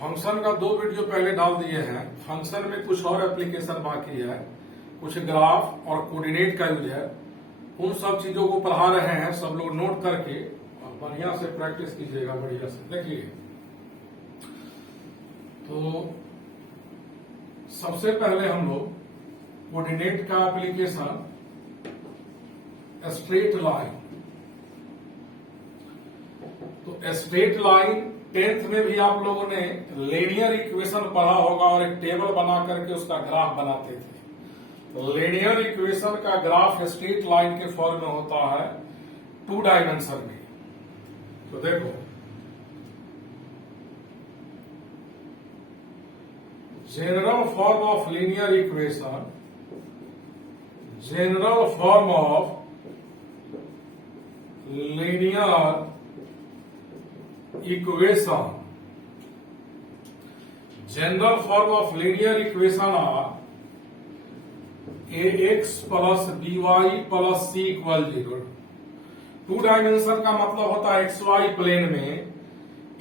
Function का 2 video पहले डाल दिए हैं। फंक्शन में कुछ और एप्लीकेशन बाकी है, कुछ ग्राफ और कोऑर्डिनेट का यूज है। उन सब चीजों को पढ़ा रहे हैं, सब लोग नोट करके और बढ़िया से प्रैक्टिस कीजिएगा। बढ़िया से देखिए, तो सबसे पहले हम लोग कोऑर्डिनेट का एप्लीकेशन स्ट्रेट लाइन। तो स्ट्रेट लाइन 10th में भी आप लोगों ने लीनियर इक्वेशन पढ़ा होगा और एक टेबल बना करके उसका ग्राफ बनाते थे। तो लीनियर इक्वेशन का ग्राफ स्ट्रेट लाइन के फॉर्म में होता है 2 डायमेंशन में। तो देखो, general form of linear equation, general form of linear equation, general form of linear equation are ax plus by plus c equal 0। 2 dimension का मतलब होता है xy प्लेन में।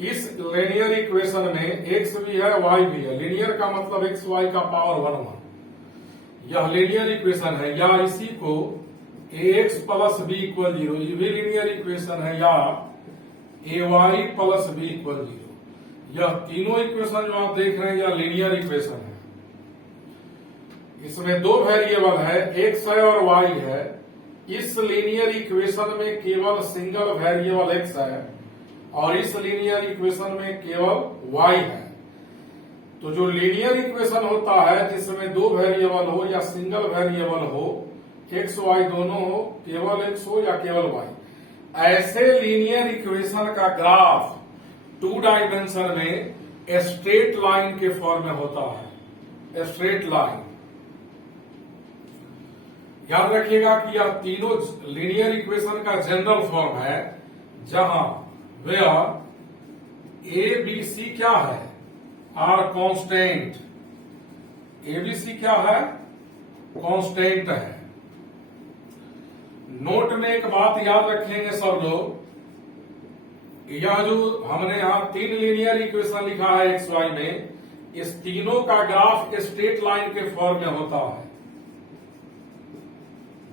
इस लीनियर इक्वेशन में x भी है y भी है। लीनियर का मतलब xy का पावर 1 यह लीनियर इक्वेशन है। या इसी को ax प्लस b इक्वल 0 ये भी लीनियर इक्वेशन है। या ay प्लस b इक्वल 0 यह तीनों इक्वेशन जो आप देख रहे हैं यह लीनियर इक्वेशन है। इसमें 2 वेरिएबल है, x है और y है। इस लीनियर इक्वेशन में केवल सिंगल वेरिएबल x है और इस लीनियर इक्वेशन में केवल y है। तो जो लीनियर इक्वेशन होता है जिसमें 2 वेरिएबल हो या सिंगल वेरिएबल हो, x y दोनों हो, केवल x हो या केवल y, ऐसे लीनियर इक्वेशन का ग्राफ 2 डायमेंशन में स्ट्रेट लाइन के फॉर्म में होता है। स्ट्रेट लाइन याद रखिएगा कि यह तीनों लीनियर इक्वेशन का जनरल फॉर्म है, जहां वेयर ए बी सी क्या है, are constant. A b c क्या है, कांस्टेंट है। नोट में एक बात याद रखेंगे सब लोग, यह जो हमने यहां 3 लीनियर इक्वेशन लिखा है एक्स वाई में, इस तीनों का ग्राफ स्ट्रेट लाइन के फॉर्म में होता है।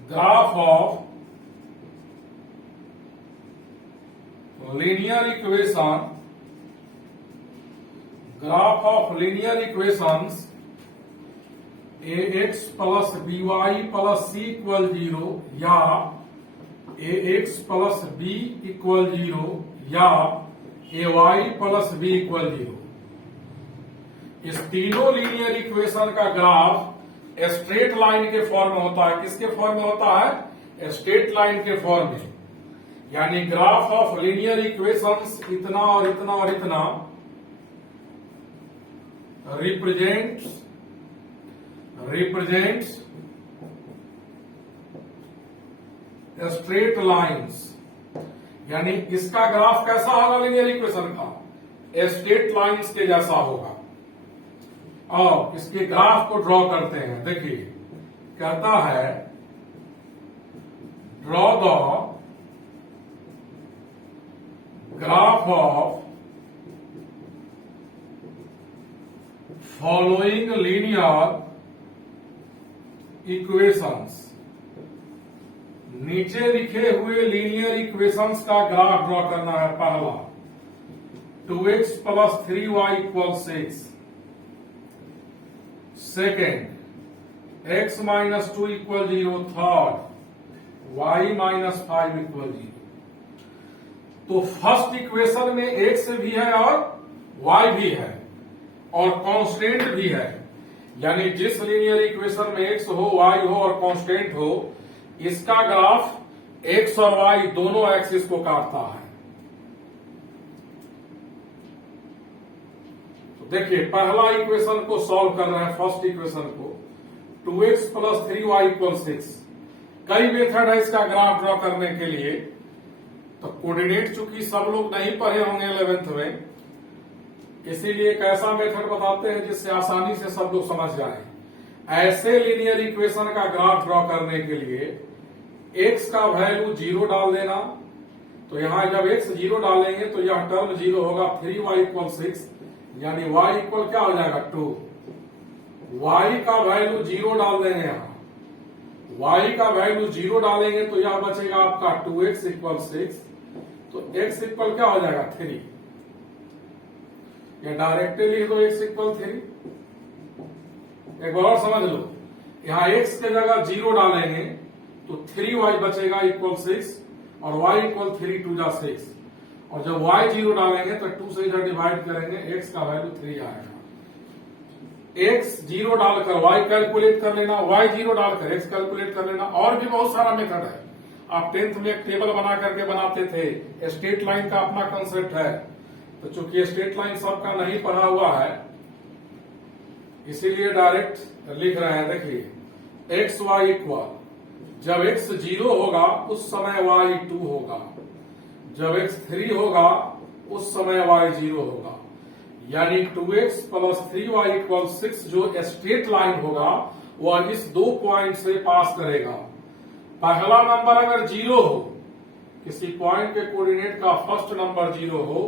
Graph of linear equation, graph of linear equations ax plus by plus c equal 0 या ax प्लस b इक्वल 0 या ay प्लस b इक्वल 0, इस तीनों लीनियर इक्वेशन का ग्राफ स्ट्रेट लाइन के फॉर्म में होता है। किसके फॉर्म में होता है, स्ट्रेट लाइन के फॉर्म में। यानी ग्राफ ऑफ लीनियर इक्वेशंस इतना और इतना और इतना रिप्रेजेंट्स स्ट्रेट लाइंस। यानी इसका ग्राफ कैसा होगा लीनियर इक्वेशन का, स्ट्रेट लाइंस के जैसा होगा। और इसके ग्राफ को ड्रॉ करते हैं। देखिए, कहता है draw the graph of following linear equations. नीचे लिखे हुए लीनियर इक्वेशंस का ग्राफ ड्रॉ करना है। पहला 2x plus 3y equal 6। Second x minus 2 equal 0। Third y minus 5 equal 0। तो फर्स्ट इक्वेशन में x भी है और y भी है और कांस्टेंट भी है। यानी जिस लीनियर इक्वेशन में x हो, y हो और कांस्टेंट हो, इसका ग्राफ x और y दोनों एक्सिस को काटता है। तो देखिए, पहला इक्वेशन को सॉल्व कर रहे हैं, फर्स्ट इक्वेशन को। 2x plus 3y equal 6। कई मेथड है इसका ग्राफ ड्रॉ करने के लिए। तो कोऑर्डिनेट चूंकि सब लोग नहीं पढ़े होंगे 11th में, इसीलिए एक ऐसा मेथड बताते हैं जिससे आसानी से सब लोग समझ जाए। ऐसे लीनियर इक्वेशन का ग्राफ ड्रॉ करने के लिए x का वैल्यू 0 डाल देना। तो यहां जब x 0 डालेंगे तो यह टर्म 0 होगा। 3y इक्वल 6 यानी y इक्वल क्या हो जाएगा 2। y का वैल्यू 0 डाल देंगे यहां, y का वैल्यू 0 डालेंगे तो यह बचेगा आपका 2x इक्वल 6, तो x इक्वल क्या हो जाएगा 3। ये डायरेक्टली लिख दो x इक्वल 3। एक बार और समझ लो, यहां x के जगह 0 डालेंगे तो 3y बचेगा इक्वल 6 और y इक्वल 3 2 जा 6, और जब y 0 डालेंगे तो 2 से इधर डिवाइड करेंगे, x का वैल्यू 3 आएगा। x 0 डालकर y कैलकुलेट कर लेना, y 0 डालकर x कैलकुलेट कर लेना, और भी बहुत सारा मेथड है। आप 10th में एक टेबल बना करके बनाते थे, स्ट्रेट लाइन का अपना कंसेप्ट है, तो चूंकि स्ट्रेट लाइन सबका नहीं पढ़ा हुआ है इसीलिए डायरेक्ट लिख रहे हैं। देखिए एक्स वाई इक्वल, जब x 0 होगा उस समय y 2 होगा, जब x 3 होगा उस समय y 0 होगा, यानी 2x प्लस 3y इक्वल 6 जो स्ट्रेट लाइन होगा वह इस 2 पॉइंट से पास करेगा। पहला नंबर अगर 0 हो, किसी पॉइंट के कोऑर्डिनेट का फर्स्ट नंबर 0 हो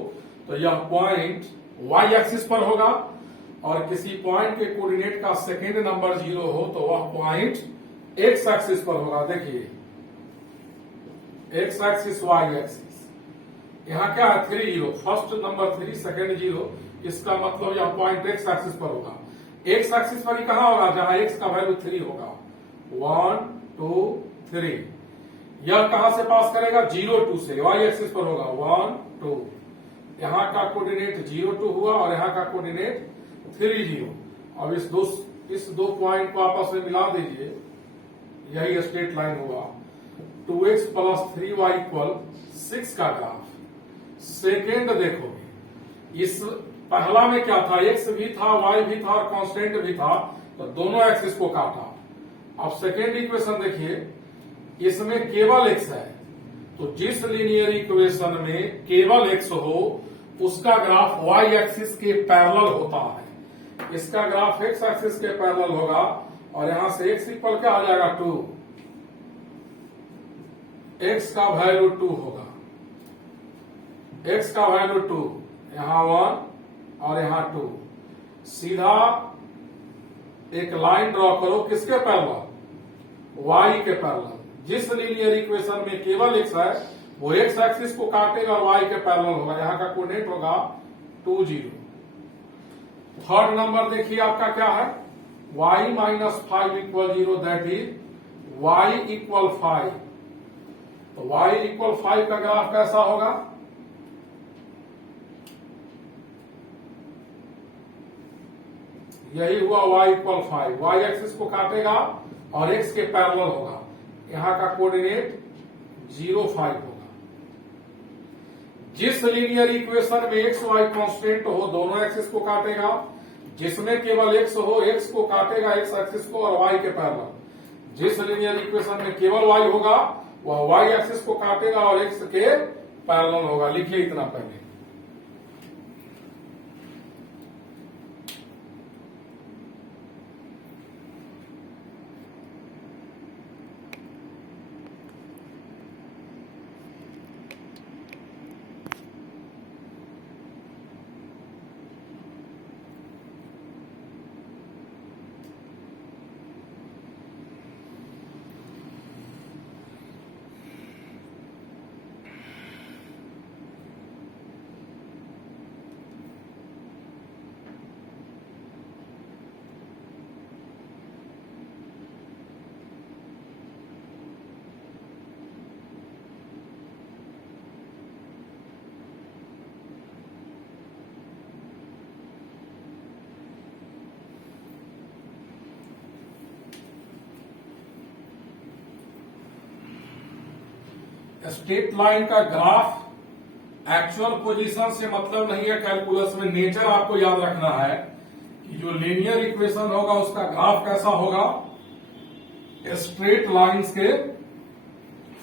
तो यह पॉइंट y एक्सिस पर होगा, और किसी पॉइंट के कोऑर्डिनेट का सेकेंड नंबर 0 हो तो वह पॉइंट x एक्सिस पर होगा। देखिए x एक्सिस y एक्सिस, यहां क्या है 3 0, फर्स्ट नंबर 3 सेकेंड 0, इसका मतलब यह पॉइंट x एक्सिस पर होगा। x एक्सिस पर ही कहां होगा, जहां x का वैल्यू 3 होगा। 1 2 3, यह कहां से पास करेगा 0 2 से, y एक्सिस पर होगा 1 2, यहां का कोऑर्डिनेट 0 2 हुआ और यहां का कोऑर्डिनेट 3 0। अब इस दो पॉइंट को आपस में मिला दीजिए, यही स्ट्रेट लाइन हुआ। 2x प्लस 3y इक्वल 6 का ग्राफ। सेकेंड देखोगे, इस पहला में क्या था, x भी था y भी था और कांस्टेंट भी था, तो दोनों एक्सिस को काटा। अब सेकेंड इक्वेशन देखिए, इसमें केवल x है, तो जिस लीनियर इक्वेशन में केवल x हो उसका ग्राफ y एक्सिस के पैरेलल होता है। इसका ग्राफ x एक्सिस के पैरेलल होगा, और यहां से x इक्वल क्या आ जाएगा 2, x का वैल्यू 2 होगा, x का वैल्यू 2, यहां 1 और यहां 2। सीधा एक लाइन ड्रॉ करो, किसके पैरेलल, y के पैरेलल। जिस लीनियर इक्वेशन में केवल x है वो x एक्सिस को काटेगा और y के पैरेलल होगा, यहां का कोऑर्डिनेट होगा 2 0। थर्ड नंबर देखिए आपका क्या है, y minus 5 equal 0, that is y equal 5। तो y इक्वल 5 का ग्राफ कैसा होगा, यही हुआ y इक्वल 5, y एक्सिस को काटेगा और x के पैरेलल होगा, यहां का कोऑर्डिनेट 0 5 होगा। जिस लीनियर इक्वेशन में x y कांस्टेंट हो दोनों एक्सिस को काटेगा, जिसमें केवल x हो x को काटेगा x एक्सिस को और y के पैरेलल। जिस लीनियर इक्वेशन में केवल y होगा वह y एक्सिस को काटेगा और x के पैरेलल होगा। लिखिए इतना पहले। स्ट्रेट लाइन का ग्राफ एक्चुअल पोजीशन से मतलब नहीं है, कैलकुलस में नेचर आपको याद रखना है कि जो लीनियर इक्वेशन होगा उसका ग्राफ कैसा होगा, स्ट्रेट लाइंस के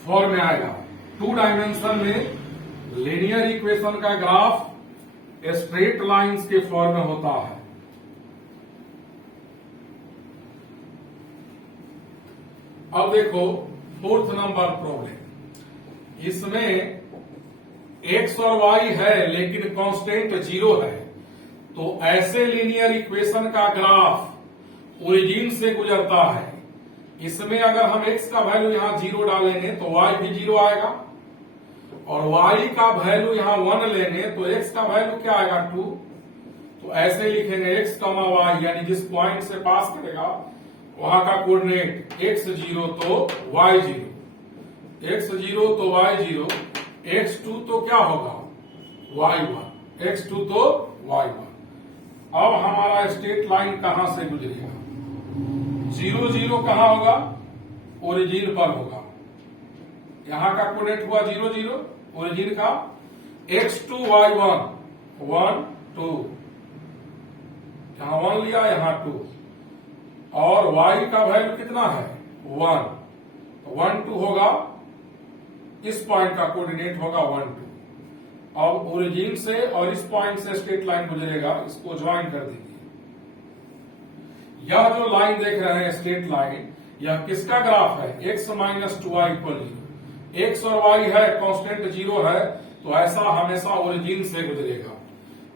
फॉर्म में आएगा। 2 डायमेंशन में लीनियर इक्वेशन का ग्राफ स्ट्रेट लाइंस के फॉर्म में होता है। अब देखो 4th नंबर प्रॉब्लम, इसमें x और y है लेकिन कांस्टेंट 0 है, तो ऐसे लीनियर इक्वेशन का ग्राफ ओरिजिन से गुजरता है। इसमें अगर हम x का वैल्यू यहां 0 डालेंगे तो y भी 0 आएगा, और y का वैल्यू यहां 1 लेंगे तो x का वैल्यू क्या आएगा 2। तो ऐसे लिखेंगे x, y, यानी जिस पॉइंट से पास करेगा वहां का कोऑर्डिनेट x0 तो y0, x0 तो y0, x2 तो क्या होगा y1, x2 तो y1। अब हमारा स्ट्रेट लाइन कहां से गुजरेगा, 0 0 कहां होगा, ओरिजिन पर होगा। यहां का कोऑर्डिनेट हुआ 0 0 ओरिजिन का, x2 y1 1 2, यहां 1 लिया यहां 2, और y का वैल्यू कितना है 1, तो 1 2 होगा, इस पॉइंट का कोऑर्डिनेट होगा 1 2। अब ओरिजिन से और इस पॉइंट से स्ट्रेट लाइन गुजरेगा, इसको ज्वाइन कर दीजिए। यह जो लाइन देख रहे हैं स्ट्रेट लाइन, यह किसका ग्राफ है, x minus 2y equal 0। x और y है कांस्टेंट 0 है, तो ऐसा हमेशा ओरिजिन से गुजरेगा।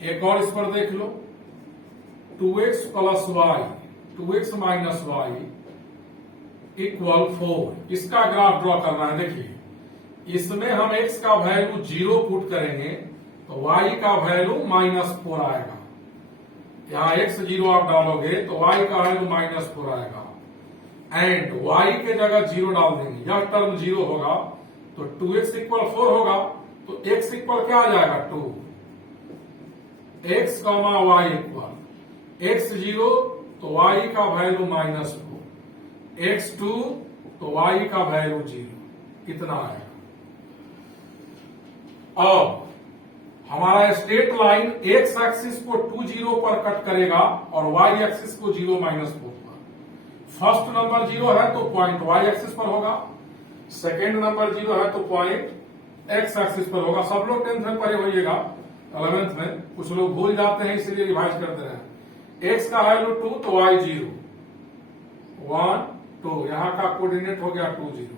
एक और इस पर देख लो, 2x plus y, 2x minus y equal 4, इसका ग्राफ ड्रॉ करना है। देखिए इसमें हम x का वैल्यू 0 पुट करेंगे तो y का वैल्यू -4 आएगा। यहां x0 आप डालोगे तो y का वैल्यू -4 आएगा, एंड y के जगह 0 डाल देंगे, यह टर्म 0 होगा तो 2x इक्वल 4 होगा, तो x इक्वल क्या आ जाएगा 2, x, y इक्वल x0 तो y का वैल्यू -4, x2 तो y का वैल्यू 0, कितना आएगा। अब हमारा स्ट्रेट लाइन x एक्सिस को 2 0 पर कट करेगा और y एक्सिस को 0 -4 पर। फर्स्ट नंबर 0 है तो पॉइंट y एक्सिस पर होगा, सेकेंड नंबर 0 है तो पॉइंट x एक्सिस पर होगा। सब लोग 10th में पढ़े होइएगा, 11th में कुछ लोग भूल जाते हैं इसीलिए रिवाइज करते रहे। x का वैल्यू 2 तो y 0 1 2, यहां का कोऑर्डिनेट हो गया 2 0,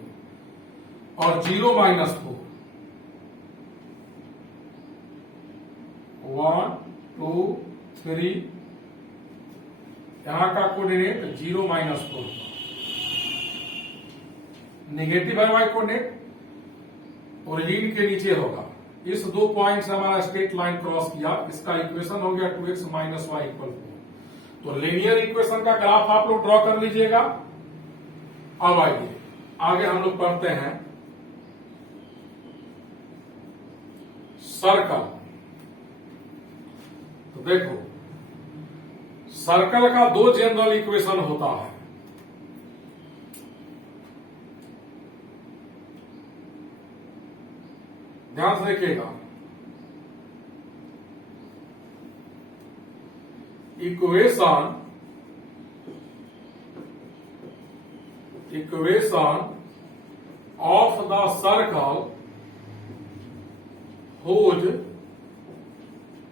और 0 -4 1 2 3, यहां का कोऑर्डिनेट 0 -4, नेगेटिव है y कोऑर्डिनेट, ओरिजिन के नीचे होगा। इस दो पॉइंट से हमारा स्ट्रेट लाइन क्रॉस किया, इसका इक्वेशन हो गया 2x माइनस y इक्वल 4। तो लीनियर इक्वेशन का ग्राफ आप लोग ड्रॉ कर लीजिएगा। अब आइए आगे हम लोग पढ़ते हैं सर्कल। तो देखो सर्कल का दो जनरल इक्वेशन होता है। ध्यान से देखिएगा, equation of the circle whose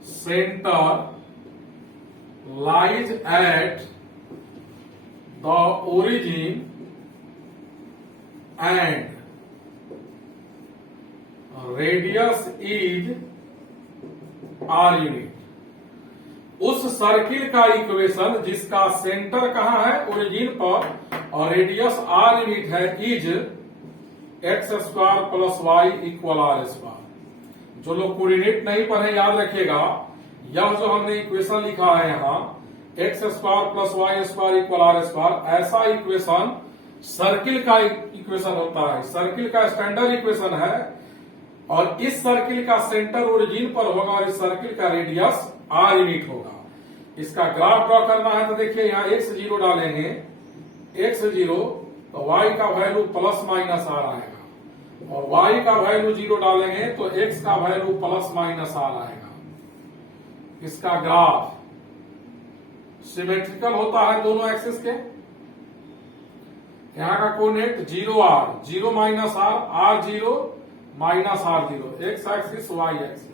center lies at the origin and radius is r unit। उस सर्किल का इक्वेशन जिसका सेंटर कहां है, ओरिजिन पर, और रेडियस r यूनिट है, इज x² प्लस वाई इक्वल r²। जो लोग कोऑर्डिनेट नहीं पढ़े याद रखिएगा, यह जो हमने इक्वेशन लिखा है यहाँ x² plus y² equal r², ऐसा इक्वेशन सर्किल का इक्वेशन होता है। सर्किल का स्टैंडर्ड इक्वेशन है, और इस सर्किल का सेंटर ओरिजिन पर होगा और इस सर्किल का रेडियस r यूनिट होगा। इसका ग्राफ ड्रॉ करना है तो देखिए यहाँ x0 डालेंगे, x0 तो y का वैल्यू प्लस माइनस r आएगा, और y का वैल्यू 0 डालेंगे तो x का वैल्यू प्लस माइनस r आएगा। इसका ग्राफ सिमेट्रिकल होता है दोनों एक्सिस के। यहाँ का coordinate 0 r, 0 minus r, r0 minus r0, x axis y axis.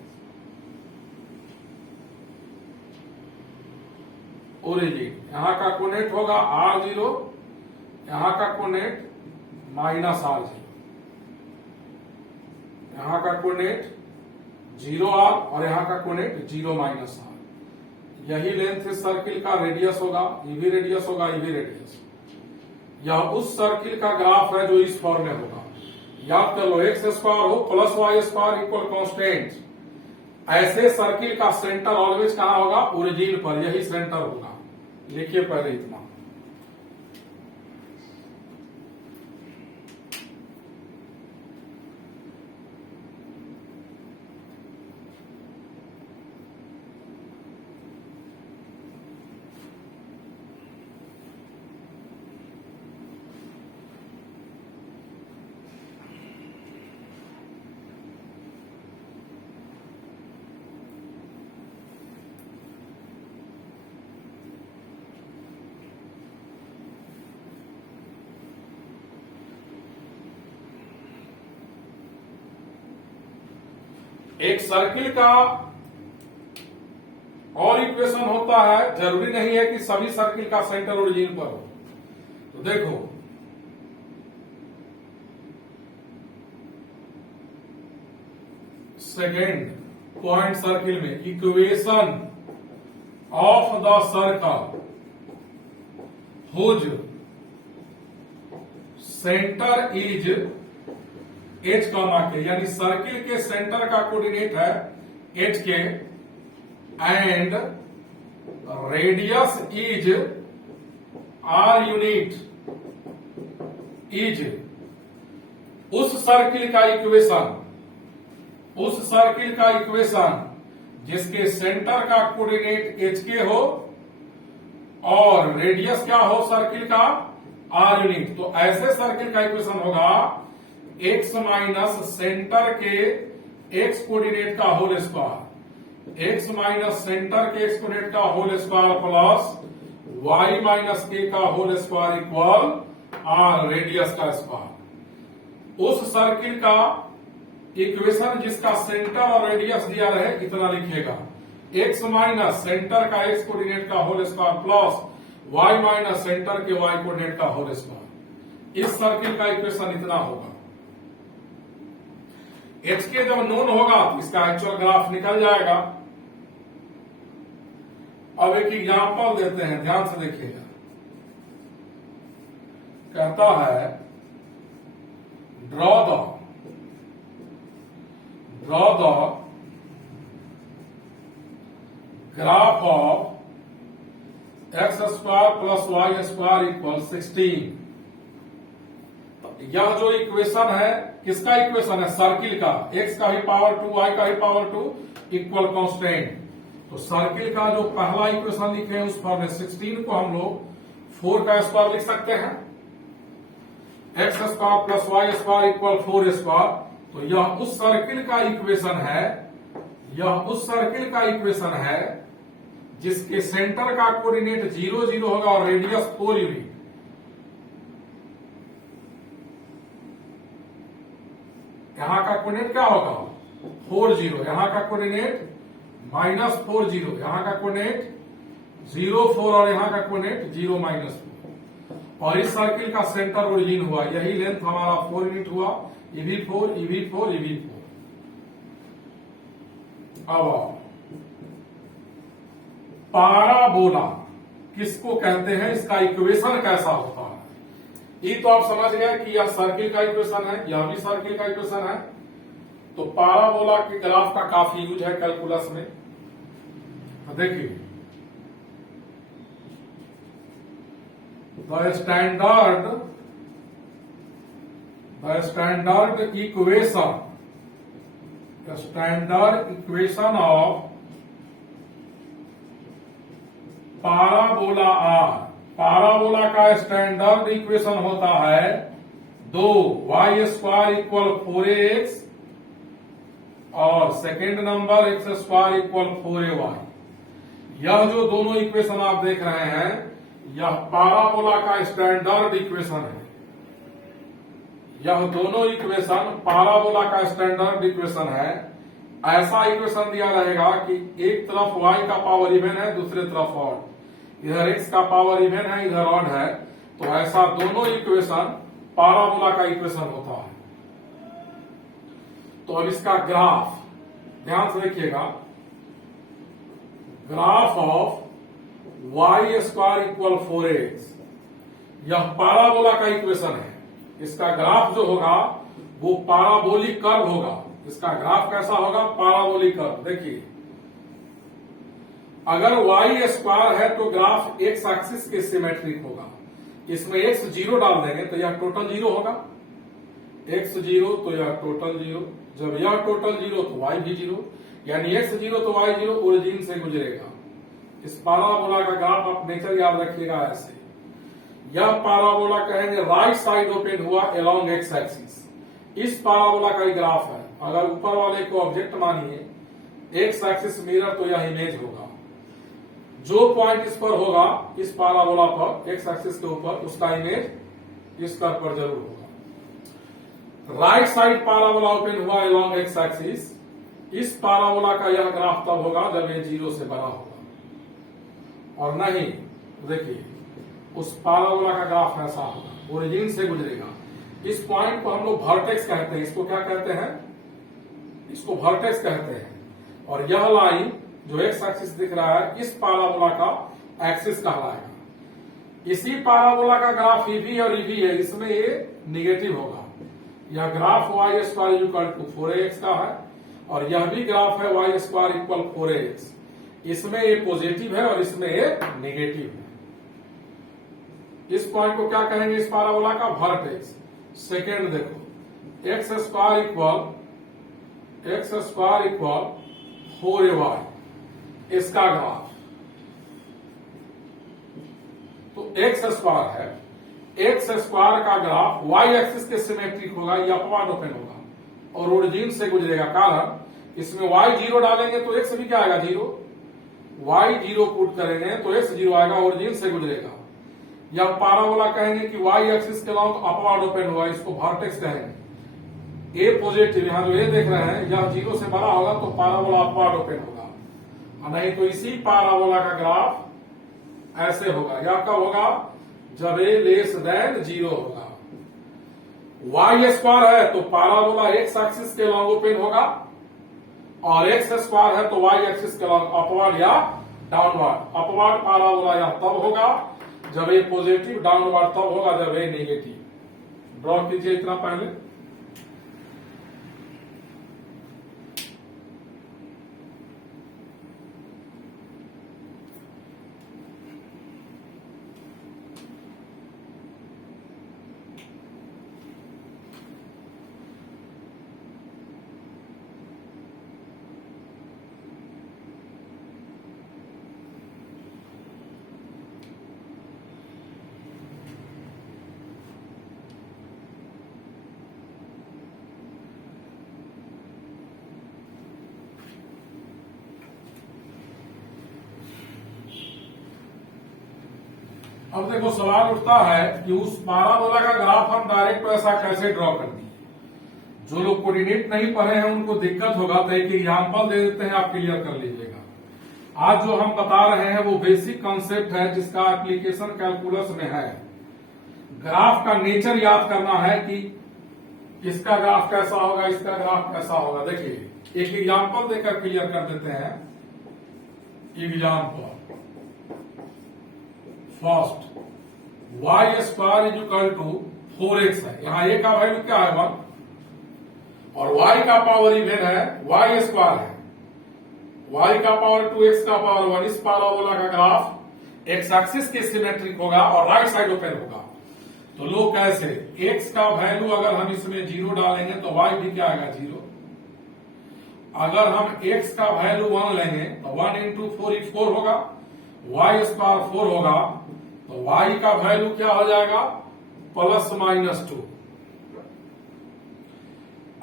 Origin यहां का कोऑर्डिनेट होगा r0, यहां का कोऑर्डिनेट माइनस r0, यहां का कोऑर्डिनेट 0 r, और यहां का कोऑर्डिनेट 0 माइनस r। यही लेंथ इस सर्किल का रेडियस होगा, ये भी रेडियस होगा, ये भी रेडियस। यह उस सर्किल का ग्राफ है जो इस फॉर्म में होगा। याद कर लो, एक्स स्क्वायर हो plus y square equal constant. ऐसे सर्किल का सेंटर ऑलवेज कहां होगा? ओरिजिन पर, यही सेंटर होगा। लिखिए पहले इतना। एक सर्किल का और इक्वेशन होता है, जरूरी नहीं है कि सभी सर्किल का सेंटर ओरिजिन पर हो। तो देखो, सेकेंड पॉइंट सर्किल में equation of the circle whose centre is h comma k, यानी सर्किल के सेंटर का कोऑर्डिनेट है h k, and radius is r unit, is उस सर्किल का इक्वेशन, उस सर्किल का इक्वेशन जिसके सेंटर का कोऑर्डिनेट एच के हो और रेडियस क्या हो सर्किल का? R unit. तो ऐसे सर्किल का इक्वेशन होगा एक्स माइनस सेंटर के एक्स कोऑर्डिनेट का whole square, x minus centre के एक्स कोऑर्डिनेट का whole square plus y minus k का whole square equal r radius का स्क्वायर। उस सर्किल का इक्वेशन जिसका सेंटर और रेडियस दिया रहे इतना लिखिएगा, एक्स माइनस सेंटर का एक्स कोऑर्डिनेट का whole square plus y minus centre के वाई कोऑर्डिनेट का होल स्क्वायर। इस सर्किल का इक्वेशन इतना होगा। एच के जब नोन होगा तो इसका एक्चुअल ग्राफ निकल जाएगा। अब एक एग्जांपल देते हैं, ध्यान से देखिएगा। कहता है draw the graph of x square plus y square equal 16। यह जो इक्वेशन है किसका इक्वेशन है? सर्किल का। एक्स का भी पावर 2 वाई का भी पावर 2 इक्वल कांस्टेंट। तो सर्किल का जो पहला इक्वेशन लिखे हैं उस फॉर्म में 16 को हम लोग 4 का स्क्वायर लिख सकते हैं, x square plus y square equal 4 square. तो यह उस सर्किल का इक्वेशन है, यह उस सर्किल का इक्वेशन है जिसके सेंटर का कोऑर्डिनेट 0 0 होगा और रेडियस 4 यूनिट। यहां का कोऑर्डिनेट क्या होगा? 4 0। यहां का कोऑर्डिनेट -4 0, यहां का कोऑर्डिनेट 0 4 और यहां का कोऑर्डिनेट 0 -4। और इस सर्किल का सेंटर ओरिजिन हुआ, यही लेंथ हमारा 4 यूनिट हुआ। ये भी 4, ये भी 4, ये भी 4। अब पाराबोला किसको कहते हैं, इसका इक्वेशन कैसा होता है? ये तो आप समझ गए कि यह सर्किल का इक्वेशन है, यह भी सर्किल का इक्वेशन है। तो पाराबोला के ग्राफ का काफी यूज है कैलकुलस में। देखिए, the standard equation of parabola are. Parabola का स्टैंडर्ड इक्वेशन होता है 2y स्क्वायर इक्वल 4x और second number x square equal 4ay। यह जो दोनों इक्वेशन आप देख रहे हैं यह पाराबोला का स्टैंडर्ड इक्वेशन है। यह दोनों इक्वेशन पाराबोला का स्टैंडर्ड इक्वेशन है। ऐसा इक्वेशन दिया रहेगा कि एक तरफ y का पावर इवन है, दूसरे तरफ ऑड, इधर x का पावर इवन है, इधर ऑड है। तो ऐसा दोनों इक्वेशन पाराबोला का इक्वेशन होता है। तो अब इसका ग्राफ ध्यान से देखिएगा। Graph of y square equal 4x, यह पाराबोला का इक्वेशन है। इसका ग्राफ जो होगा वो पाराबोलिक कर्व होगा। इसका ग्राफ कैसा होगा? Parabolic curve. देखिए, अगर वाई स्क्वायर है तो ग्राफ एक्स एक्सिस के सिमेट्रिक होगा। इसमें x 0 डाल देंगे तो यह टोटल 0 होगा। x 0 तो यह टोटल 0, जब यह टोटल 0 तो y भी 0, यानी x 0 तो y 0 ओरिजिन से गुजरेगा। इस पाराबोला का ग्राफ आप नेचर याद रखिएगा ऐसे। यह पाराबोला कहेंगे राइट साइड ओपन हुआ अलोंग एक्स एक्सिस। इस पाराबोला का ही ग्राफ है। अगर ऊपर वाले को ऑब्जेक्ट मानिए, एक्स एक्सिस मिरर, तो यह इमेज होगा। जो पॉइंट इस पर होगा, इस पाराबोला पर एक्स एक्सिस के ऊपर, उसका इमेज इस कर्व पर जरूर होगा। राइट साइड पाराबोला ओपन हुआ अलोंग एक्स एक्सिस। इस पाराबोला का यह ग्राफ तब होगा जब ये 0 से बड़ा होगा, और नहीं, देखिए, उस पाराबोला का ग्राफ ऐसा होगा, ओरिजिन से गुजरेगा। इस पॉइंट को हम लोग वर्टेक्स कहते हैं। इसको क्या कहते हैं? इसको वर्टेक्स कहते हैं। और यह लाइन जो एक्स एक्सिस दिख रहा है, इस पाराबोला का एक्सिस कहलाएगा। इसी पाराबोला का ग्राफ ईवी और ईवी है, इसमें ये निगेटिव होगा। यह graph y square equal to 4x का है, और यह भी ग्राफ है वाई स्क्वायर इक्वल 4x। इसमें ये पॉजिटिव है और इसमें ये नेगेटिव है। इस पॉइंट को क्या कहेंगे? इस पाराबोला का वर्टेक्स। सेकेंड देखो, एक्स स्क्वायर इक्वल 4ay, इसका ग्राफ तो एक्स स्क्वायर है। एक्स स्क्वायर का ग्राफ वाई एक्सिस के सिमेट्रिक होगा, या अपवाद ओपन होगा और ओरिजिन से गुजरेगा। कारण इसमें y 0 डालेंगे तो x भी क्या आएगा? 0। y 0 पुट करेंगे तो x 0 आएगा, ओरिजिन से गुजरेगा। या पाराबोला कहेंगे कि y एक्सिस के लॉन्ग अपवार्ड ओपन हुआ, इसको वर्टेक्स कहेंगे। ए पॉजिटिव, यहां जो ए देख रहे हैं, यह 0 से बड़ा होगा तो पाराबोला अपवार्ड ओपन होगा, और नहीं तो इसी पाराबोला का ग्राफ ऐसे होगा। यह कब होगा? जब ए लेस देन 0 होगा। वाई स्क्वायर है तो पाराबोला एक्स एक्सिस के लॉन्ग ओपन होगा, और एक्स स्क्वायर है तो वाई एक्सिस के लॉन्ग अपवर्ड या डाउनवर्ड। अपवर्ड पाराबोला यह तब होगा जब ए पॉजिटिव, डाउनवर्ड तब होगा जब ए नेगेटिव। ड्रॉ कीजिए इतना पहले। अब देखो, सवाल उठता है कि उस पाराबोला का ग्राफ हम डायरेक्ट ऐसा कैसे ड्रॉ कर दिए। जो लोग कोऑर्डिनेट नहीं पढ़े हैं उनको दिक्कत होगा, तो एक एग्जांपल दे देते हैं, आप क्लियर कर लीजिएगा। आज जो हम बता रहे हैं वो बेसिक कॉन्सेप्ट है जिसका एप्लीकेशन कैलकुलस में है। ग्राफ का नेचर याद करना है कि इसका ग्राफ कैसा होगा, इसका ग्राफ कैसा होगा। देखिए, एक एग्जांपल देकर क्लियर कर देते हैं। Example first, y square is equal to 4x है। यहां ए का वैल्यू क्या है? 1, और y का पावर इवन है, y स्क्वायर है, y का पावर 2x का पावर 1। इस पाराबोला का ग्राफ एक्स एक्सिस के सिमेट्रिक होगा और राइट साइड ओपन होगा। तो लोग कैसे? x का वैल्यू अगर हम इसमें 0 डालेंगे तो y भी क्या आएगा? 0। अगर हम x का वैल्यू 1 लेंगे तो 1 इंटू 4 4 होगा, y स्क्वायर 4 होगा, तो y का वैल्यू क्या हो जाएगा? +-2।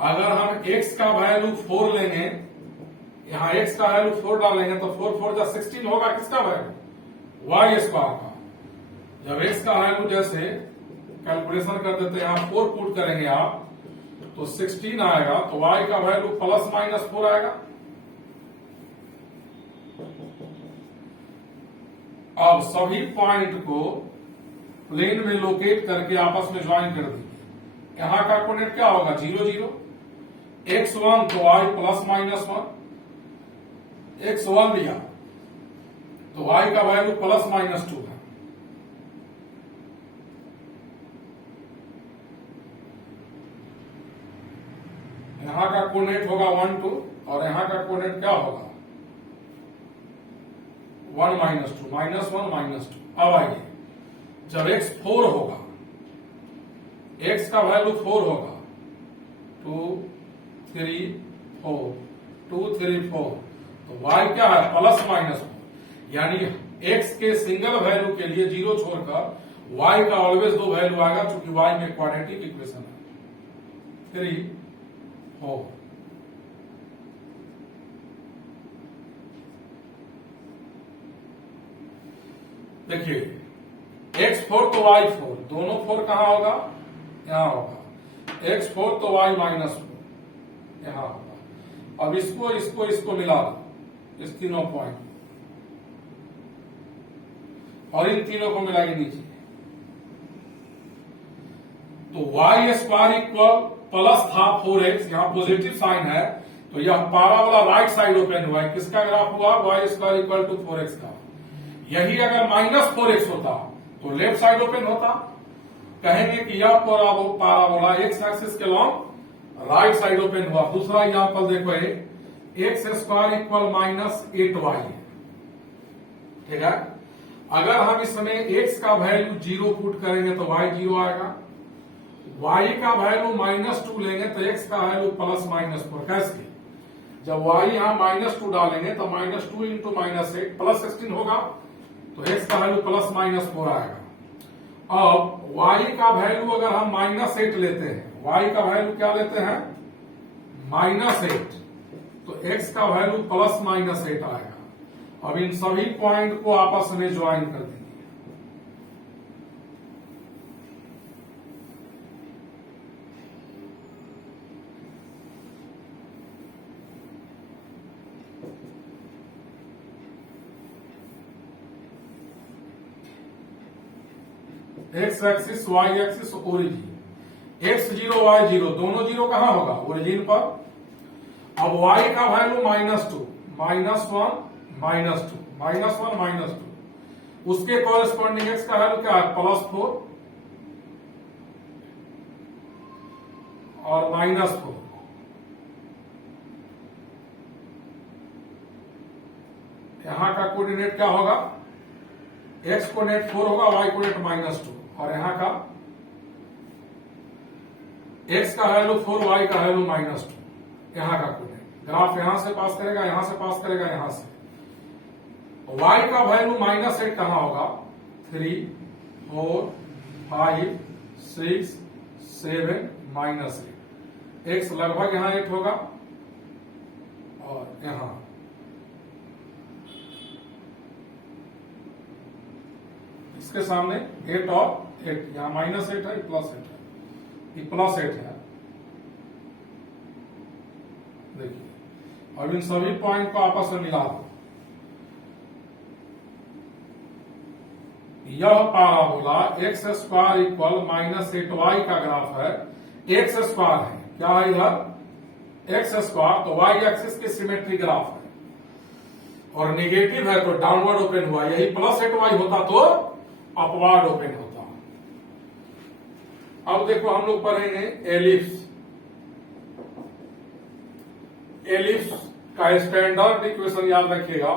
अगर हम x का वैल्यू 4 लेंगे, यहां x का वैल्यू 4 डालेंगे तो 4 4 जा 16 होगा। किसका वैल्यू? y स्क्वायर का। जब x का वैल्यू जैसे कैलकुलेशन कर देते हैं, यहां 4 पुट करेंगे आप तो 16 आएगा, तो y का वैल्यू +-4 आएगा। अब सभी पॉइंट को प्लेन में लोकेट करके आपस में ज्वाइन कर दीजिए। यहां का कोऑर्डिनेट क्या होगा? 0 0। x1 तो y +-1, x1 लिया तो y का वैल्यू प्लस माइनस 2 है। यहां का कोऑर्डिनेट होगा 1 2 और यहां का कोऑर्डिनेट क्या होगा 1 माइनस 2 -1 -2। अब आइए जब x 4 होगा, x का वैल्यू 4 होगा 2 3 4 2 3 4, तो y क्या है प्लस माइनस 4, यानी x के सिंगल वैल्यू के लिए 0 छोड़कर y का ऑलवेज 2 वैल्यू आएगा, क्योंकि y में क्वाड्रेटिक इक्वेशन है 3 4। देखिए x4 तो y4, दोनों 4 कहां होगा यहां होगा, x4 तो y -4 यहां होगा। अब इसको मिला दो, इस तीनों पॉइंट और इन तीनों को मिलाइए नीचे, तो y स्क्वायर इक्वल प्लस था 4x, यहां पॉजिटिव साइन है, तो यह पारा वाला राइट साइड ओपन हुआ है। किसका ग्राफ हुआ y square equal to 4x का। यही अगर -4x होता तो लेफ्ट साइड ओपन होता, कहेंगे कि यह पाराबोला एक्स एक्सिस के लॉन्ग राइट साइड ओपन हुआ। दूसरा एग्जांपल देखो, एक्स स्क्वायर इक्वल -8y, ठीक है। अगर हम इसमें x का वैल्यू 0 पुट करेंगे तो y 0 आएगा, y का वैल्यू -2 लेंगे तो x का वैल्यू प्लस -4। कैसे, जब y यहां -2 डालेंगे तो -2 इंटू -8 प्लस 16 होगा, तो x का वैल्यू प्लस -4 आएगा। अब y का वैल्यू अगर हम -8 लेते हैं, y का वैल्यू क्या लेते हैं -8, तो x का वैल्यू प्लस -8 आएगा। अब इन सभी पॉइंट को आपस में ज्वाइन कर देंगे, x axis y axis origin, x0 y0 दोनों 0 कहां होगा ओरिजिन पर। अब y का वैल्यू -2 -1 -2 उसके कॉरेस्पॉन्डिंग x का वैल्यू क्या है +4 और -4। यहां का कोऑर्डिनेट क्या होगा, x कोऑर्डिनेट 4 होगा, y कोऑर्डिनेट -2, और यहां का x का वैल्यू 4 y का वैल्यू -2। यहां का कोऑर्डिनेट ग्राफ यहां से पास करेगा, यहां से पास करेगा, यहां से y का वैल्यू -8 कहां होगा 3 4 5 6 7 -8, x लगभग यहां 8 होगा और यहां इसके सामने 8 और 8, यहां -8 है, +8 है, ये +8 है। देखिए अब इन सभी पॉइंट को आपस में मिला दो, यह parabola x square equal -8y का ग्राफ है, एक्स स्क्वायर है, क्या है इधर एक्स स्क्वायर, तो y एक्सिस की सिमेट्री ग्राफ है, और नेगेटिव है तो डाउनवर्ड ओपन हुआ, यही +8y होता तो अपवार्ड ओपन होता। अब देखो हम लोग पढ़ेंगे एलिप्स। एलिप्स का स्टैंडर्ड इक्वेशन याद रखिएगा,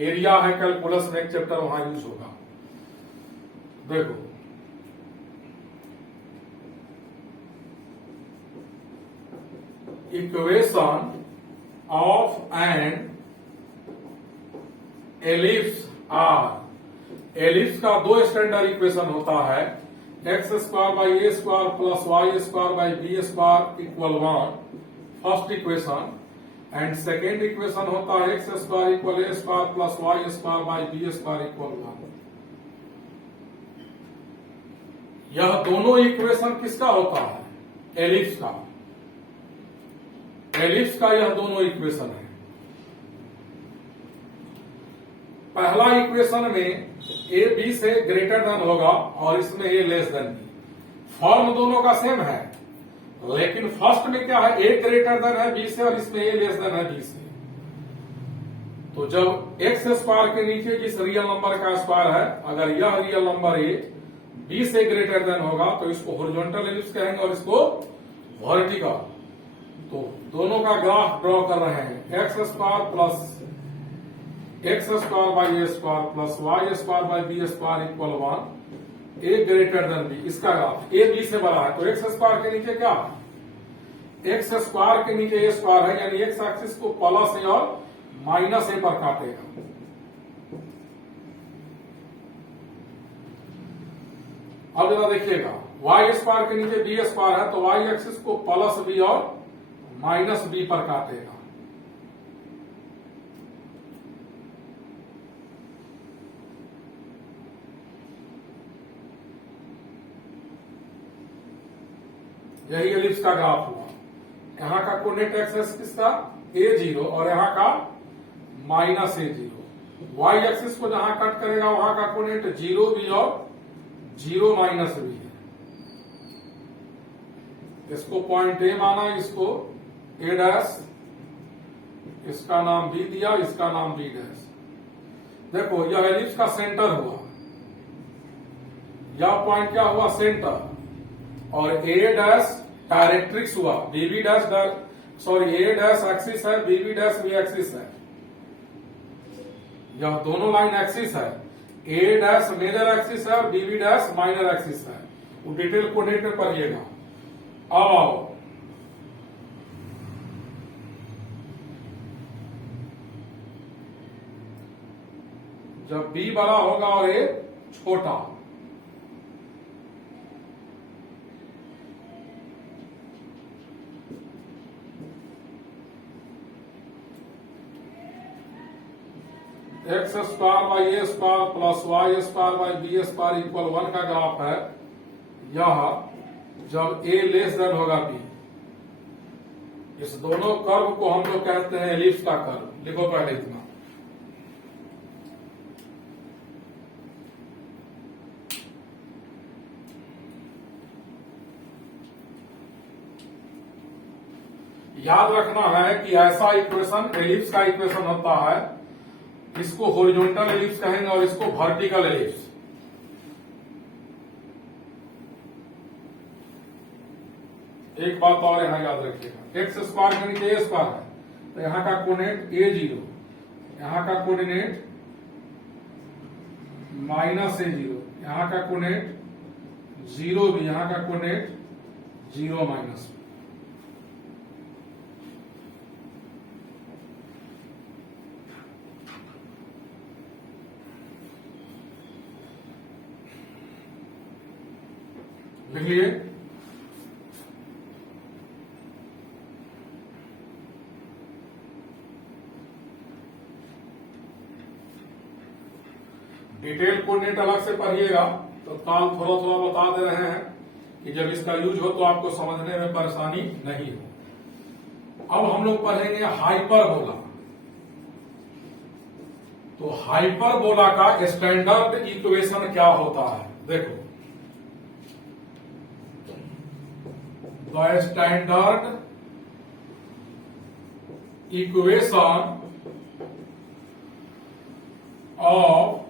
एरिया है कैलकुलस में एक चैप्टर वहां यूज होगा। देखो equation of an ellipse are, ellipse का 2 स्टैंडर्ड इक्वेशन होता है, x square by a square plus y square by b square equal 1, first equation, and second equation होता है x square equal a square plus y square by b square equal 1। यह दोनों equation किसका होता है ellipse का, ellipse का यह दोनों इक्वेशन है। पहला इक्वेशन में ए बी से ग्रेटर देन होगा और इसमें ए लेस देन बी, फॉर्म दोनों का सेम है, लेकिन फर्स्ट में क्या है ए ग्रेटर देन है बी से और इसमें ए लेस देन है बी से। तो जब एक्स स्क्वायर के नीचे जिस रियल नंबर का स्क्वायर है, अगर यह रियल नंबर ए बी से ग्रेटर देन होगा तो इसको हॉरिजॉन्टल एलिप्स कहेंगे और इसको वर्टिकल। तो दोनों का ग्राफ ड्रॉ कर रहे हैं, x square plus x square by a square plus y square by b square equal 1, a greater than b. इसका ग्राफ ए बी से बड़ा है तो एक्स स्क्वायर के नीचे क्या है, एक्स स्क्वायर के नीचे ए स्क्वायर है, यानी एक्स एक्सिस को प्लस ए और माइनस ए पर काटेगा। अब जरा देखिएगा, वाई स्क्वायर के नीचे बी स्क्वायर है तो वाई एक्सिस को प्लस बी और माइनस बी पर काटेगा। यही एलिप्स का ग्राफ हुआ। यहां का कोऑर्डिनेट एक्सिस किसका, a0 और यहां का माइनस a0। वाई एक्सिस को जहां कट करेगा वहां का कोऑर्डिनेट 0 भी और 0 माइनस भी है। इसको पॉइंट ए माना, इसको ए डैश, इसका नाम बी दिया, इसका नाम बी डैश। देखो यह एलिप्स का सेंटर हुआ, यह पॉइंट क्या हुआ, सेंटर, और ए डैश डायरेक्ट्रिक्स हुआ, बीबी डैश सॉरी ए डैश एक्सिस है, बीबी डैश भी एक्सिस है। यह दोनों लाइन एक्सिस है, ए डैश मेजर एक्सिस है और बीबी डैश माइनर एक्सिस है। वो डिटेल कोऑर्डिनेट में पढ़िएगा। अब आओ, जब बी बड़ा होगा और ए छोटा, x square by a square plus y square by b square equal 1 का ग्राफ है यह, जब ए लेस देन होगा बी। इस दोनों कर्व को हम लोग कहते हैं एलिप्स का कर्व। लिखो पहले इतना, याद रखना है कि ऐसा इक्वेशन एलिप्स का इक्वेशन होता है, इसको हॉरिजॉन्टल एलिप्स कहेंगे और इसको वर्टिकल एलिप्स। एक बात और यहां याद रखिएगा, एक्स स्क्वायर के नीचे ए स्क्वायर है तो यहां का कोऑर्डिनेट a0, यहां का कोऑर्डिनेट माइनस a0, यहां का कोऑर्डिनेट 0 भी, यहां का कोऑर्डिनेट 0 माइनस। लिखिए, डिटेल कोऑर्डिनेट अलग से पढ़िएगा, तो काल थोड़ा थोड़ा बता दे रहे हैं कि जब इसका यूज हो तो आपको समझने में परेशानी नहीं हो। अब हम लोग पढ़ेंगे हाइपरबोला। तो हाइपरबोला का स्टैंडर्ड इक्वेशन क्या होता है, देखो, the standard equation of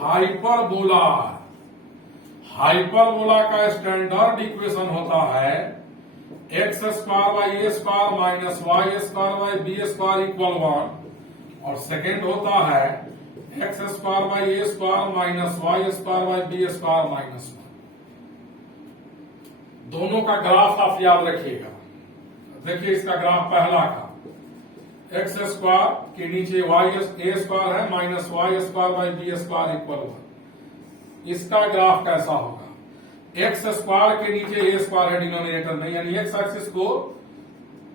hyperbola, hyperbola का स्टैंडर्ड इक्वेशन होता है x square by a square minus y square by b square equal 1, और सेकेंड होता है x square by a square minus y square by b square minus 1। दोनों का graph आप याद रखिएगा। देखिए इसका ग्राफ पहला का, एक्स स्क्वायर के नीचे वाई ए स्क्वायर है minus y square by b square equal 1। इसका ग्राफ कैसा होगा, एक्स स्क्वायर के नीचे ए स्क्वायर है डिनोमिनेटर में, यानी एक्स एक्सिस को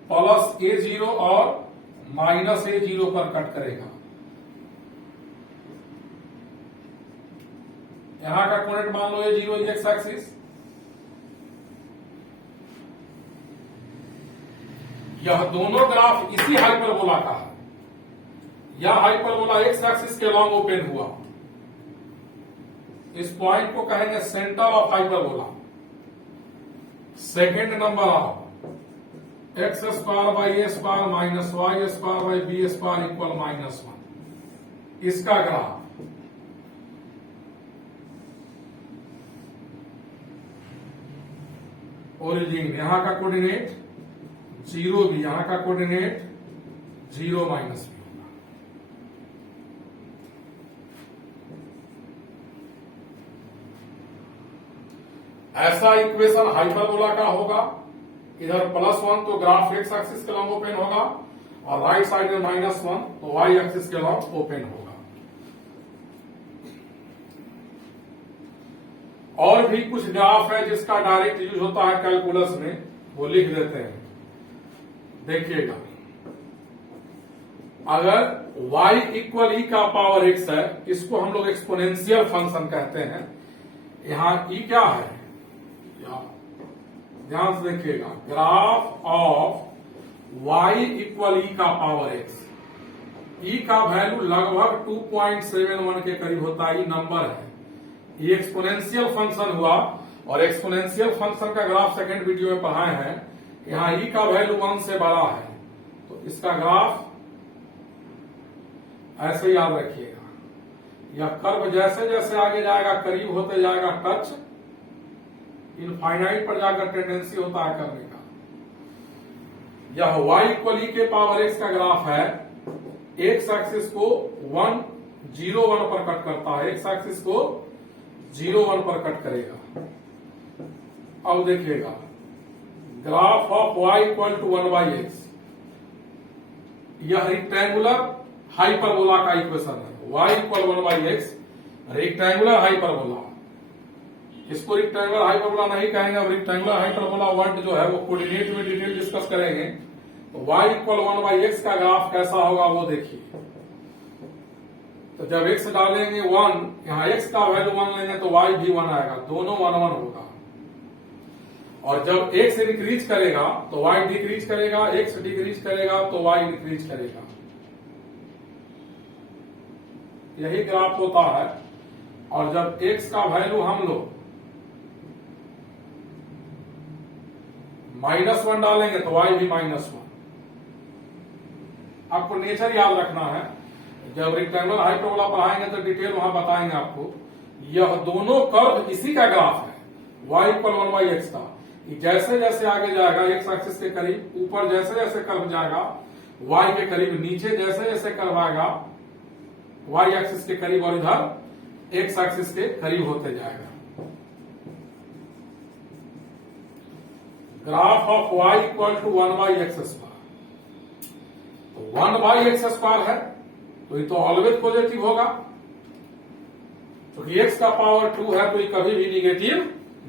प्लस a0 और माइनस a0 पर कट करेगा। यहां का कोऑर्डिनेट मान लो a0 एक्स एक्सिस, यह दोनों ग्राफ इसी हाइपरबोला का है। यह हाइपरबोला एक्स एक्सिस के लॉन्ग ओपन हुआ, इस पॉइंट को कहेंगे centre of hyperbola. Second number of x square by a square minus y square by b square equal -1, इसका ग्राफ ओरिजिन, यहां का कोऑर्डिनेट 0 भी, यहां का कोऑर्डिनेट 0 माइनस भी होगा। ऐसा इक्वेशन हाइपरबोला का होगा, इधर +1 तो ग्राफ एक्स एक्सिस के लंब ओपन होगा और राइट साइड में -1 तो वाई एक्सिस के लंब ओपन होगा। और भी कुछ ग्राफ है जिसका डायरेक्ट यूज होता है कैलकुलस में, वो लिख देते हैं। देखिएगा, अगर y इक्वल ई का पावर x है, इसको हम लोग एक्सपोनेंशियल फंक्शन कहते हैं। यहां e क्या है, ध्यान से देखिएगा, ग्राफ ऑफ y इक्वल ई का पावर x, e का वैल्यू लगभग 2.71 के करीब होता है, ये नंबर है। ये एक्सपोनेंशियल फंक्शन हुआ, और एक्सपोनेंशियल फंक्शन का ग्राफ सेकंड वीडियो में पढ़ाए हैं। यहां ई का वैल्यू 1 से बड़ा है, तो इसका ग्राफ ऐसे याद रखिएगा। यह कर्व जैसे जैसे आगे जाएगा, करीब होते जाएगा टच, इनफाइनाइट पर जाकर टेंडेंसी होता है करने का। यह y इक्वल ई के पावर x का ग्राफ है। x एक्सिस को 1 0 1 पर कट करता है, x एक्सिस को 0 1 पर कट करेगा। अब देखिएगा, graph of y equal to 1/x, यह रेक्टेंगुलर हाइपरबोला का इक्वेशन है। y equal 1/x rectangular hyperbola, इसको रेक्टेंगुलर हाइपरबोला नहीं कहेंगे। अब रेक्टेंगुलर हाइपरबोला वर्ड जो है वो कोऑर्डिनेट में डिटेल डिस्कस करेंगे। तो y इक्वल 1/x का ग्राफ कैसा होगा वो देखिए। तो जब x डालेंगे 1, यहां x का वैल्यू 1 लेंगे तो y भी 1 आएगा, दोनों 1 1 होगा। और जब x इंक्रीज करेगा तो y डिक्रीज करेगा, x डिक्रीज करेगा तो y इंक्रीज करेगा। यही ग्राफ होता है। और जब x का वैल्यू हम लोग -1 डालेंगे तो y भी -1। आपको नेचर याद रखना है, जब रेक्टेंगुलर हाइपरबोला पढ़ाएंगे तो डिटेल वहां बताएंगे आपको। यह दोनों कर्व इसी का ग्राफ है, y इक्वल 1/x का। जैसे जैसे आगे जाएगा x एक्सिस के करीब, ऊपर जैसे जैसे कर्व जाएगा y के करीब, नीचे जैसे जैसे कर्व आएगा y एक्सिस के करीब, और इधर x एक्सिस के करीब होते जाएगा। Graph of y equal to 1/x square, तो 1/x स्क्वायर है तो ये तो ऑलवेज पॉजिटिव होगा, क्योंकि x का पावर 2 है तो ये कभी भी निगेटिव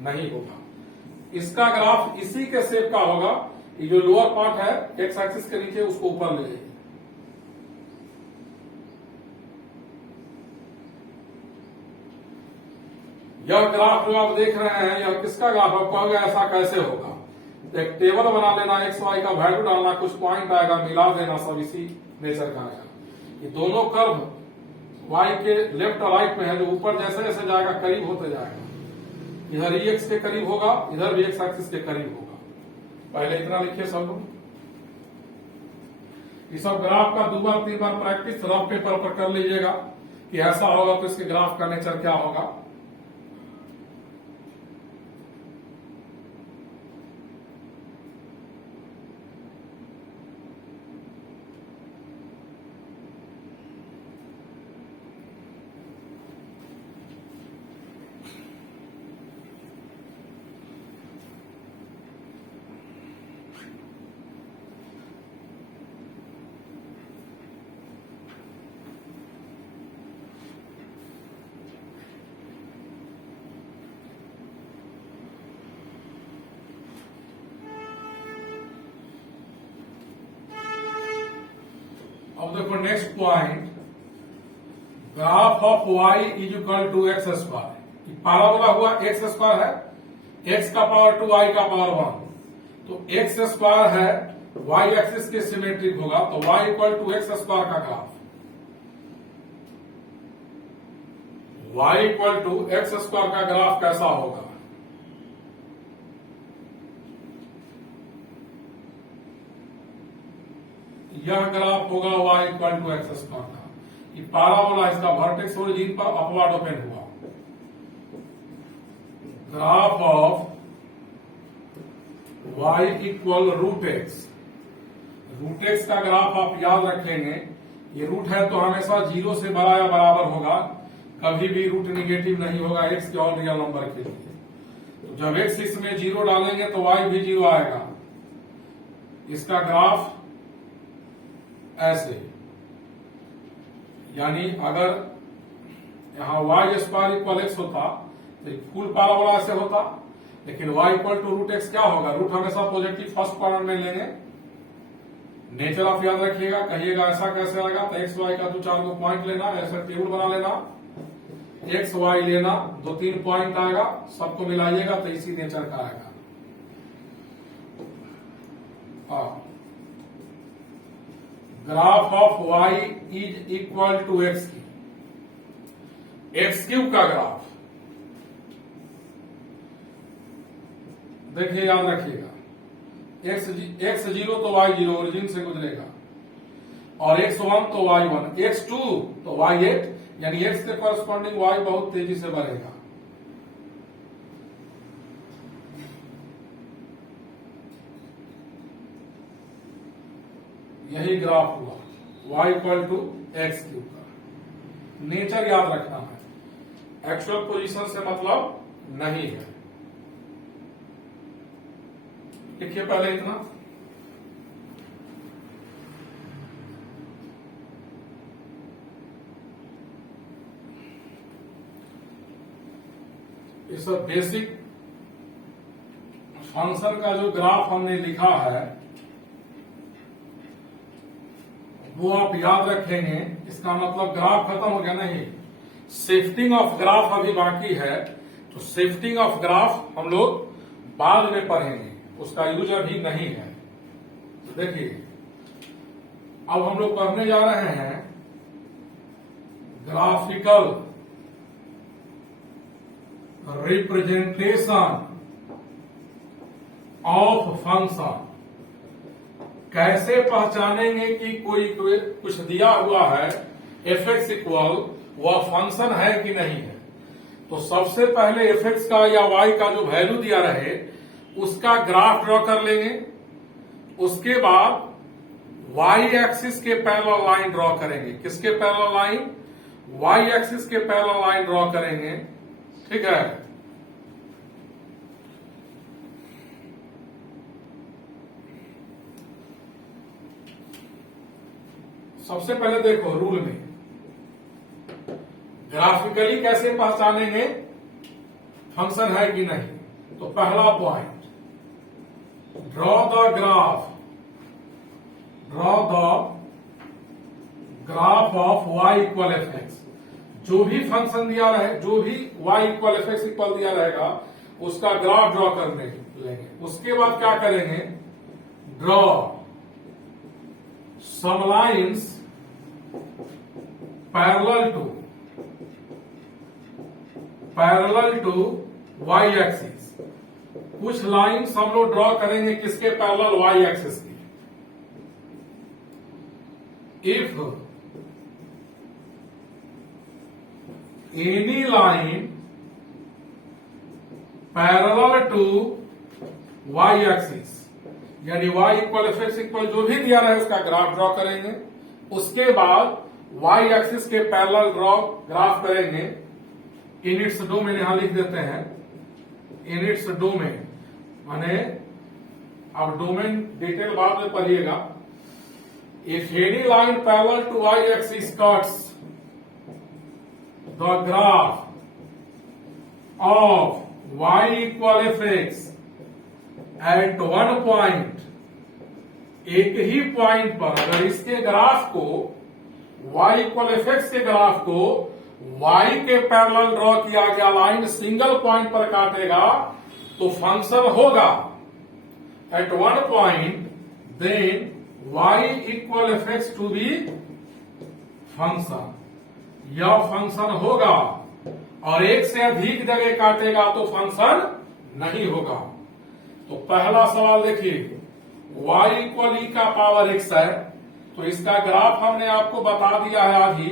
नहीं होगा। इसका ग्राफ इसी के शेप का होगा। ये जो लोअर पार्ट है x एक्सिस के नीचे, उसको ऊपर ले जाइए। यह ग्राफ जो आप देख रहे हैं, यह किसका ग्राफ है? कहोगे ऐसा कैसे होगा? एक टेबल बना लेना, एक्स वाई का वैल्यू डालना, कुछ पॉइंट आएगा, मिला देना, सब इसी नेचर का आएगा। ये दोनों कर्व वाई के लेफ्ट और राइट में है, जो ऊपर जैसे जैसे जाएगा करीब होते जाएगा। इधर ई एक्स के करीब होगा, इधर भी एक्स एक्सिस के करीब होगा। पहले इतना लिखिए सब लोग। ये सब ग्राफ का 2 बार 3 बार प्रैक्टिस रफ पेपर पर कर लीजिएगा कि ऐसा होगा तो इसके ग्राफ का नेचर क्या होगा। अब देखो next point, graph of y is equal to x square. Parabola हुआ एक्स स्क्वायर है, x का पावर 2 y का पावर 1, तो एक्स स्क्वायर है, y एक्सिस के सिमेट्रिक होगा, तो y equal to x square का graph, y equal to x square का ग्राफ कैसा होगा? यह ग्राफ होगा y equal to x square का। कि पैराबोला इसका वर्टेक्स ओरिजिन पर अपवर्ड ओपन हुआ। Graph of y equal root x. Root x का ग्राफ आप याद रखेंगे, ये रूट है तो हमेशा 0 से बड़ा या बराबर होगा, कभी भी रूट निगेटिव नहीं होगा एक्स के ऑल रियल नंबर के लिए। तो जब एक्स इसमें 0 डालेंगे तो y भी 0 आएगा। इसका ग्राफ ऐसे, यानी अगर यहां y स्क्वायर इक्वल एक्स होता तो फुल पैराबोला ऐसे होता, लेकिन y equal to root x क्या होगा, रूट हमेशा पॉजिटिव फर्स्ट क्वाड्रेंट में लेंगे। नेचर ऑफ याद रखिएगा, कहिएगा ऐसा कैसे आएगा, तो एक्स वाई का 2-4 को पॉइंट लेना, ऐसा टेबल बना लेना, एक्स वाई लेना, 2-3 पॉइंट आएगा, सबको मिलाइएगा तो इसी नेचर का आएगा। Graph of y is equal to x cube. X cube का ग्राफ देखिए, याद रखिएगा, एक्स 0 तो y 0 ओरिजिन से गुजरेगा, और x 1 तो y 1, x 2 तो y 8, यानी x के कॉरस्पॉन्डिंग y बहुत तेजी से बढ़ेगा। यही ग्राफ हुआ y equal to x cube का। नेचर याद रखना है, एक्चुअल पोजीशन से मतलब नहीं है। लिखिए पहले इतना, इस बेसिक फंक्शन का जो ग्राफ हमने लिखा है वो आप याद रखेंगे। इसका मतलब ग्राफ खत्म हो गया नहीं, शिफ्टिंग ऑफ ग्राफ अभी बाकी है, तो शिफ्टिंग ऑफ ग्राफ हम लोग बाद में पढ़ेंगे, उसका यूज अभी नहीं है। तो देखिए, अब हम लोग पढ़ने जा रहे हैं ग्राफिकल रिप्रेजेंटेशन ऑफ फंक्शन। कैसे पहचानेंगे कि कोई कुछ दिया हुआ है एफ एक्स इक्वल वह फंक्शन है कि नहीं है। तो सबसे पहले एफ एक्स का या वाई का जो वैल्यू दिया रहे उसका ग्राफ ड्रॉ कर लेंगे। उसके बाद वाई एक्सिस के पैरेलल लाइन ड्रॉ करेंगे। किसके पैरेलल लाइन? वाई एक्सिस के पैरेलल लाइन ड्रॉ करेंगे। ठीक है, सबसे पहले देखो रूल में ग्राफिकली कैसे पहचानेंगे फंक्शन है कि नहीं। तो पहला point, draw the graph of y equal f x. जो भी फंक्शन दिया रहे, जो भी y equal f x equal दिया रहेगा उसका ग्राफ ड्रॉ कर लेंगे। उसके बाद क्या करेंगे, draw some lines parallel to y axis. कुछ लाइन हम लोग ड्रॉ करेंगे किसके पैरेलल? y एक्सिस की। If any line parallel to y axis, यानी y equal f x equal जो भी दिया रहे उसका ग्राफ ड्रॉ करेंगे। उसके बाद y एक्सिस के पैरेलल ग्राफ करेंगे। इन इट्स डोमेन यहां लिख देते हैं, इन इट्स डोमेन, माने अब डोमेन डिटेल बाद में पढ़िएगा। If any line parallel to y axis cuts the graph of y equal f x at one point, एक ही पॉइंट पर अगर इसके ग्राफ को y इक्वल एफ एक्स के ग्राफ को y के पैरेलल ड्रॉ किया गया लाइन सिंगल पॉइंट पर काटेगा तो फंक्शन होगा at one point, then y equal f x to be function. यह फंक्शन होगा, और एक से अधिक जगह काटेगा तो फंक्शन नहीं होगा। तो पहला सवाल देखिए, y इक्वल e का पावर x है, तो इसका ग्राफ हमने आपको बता दिया है आज ही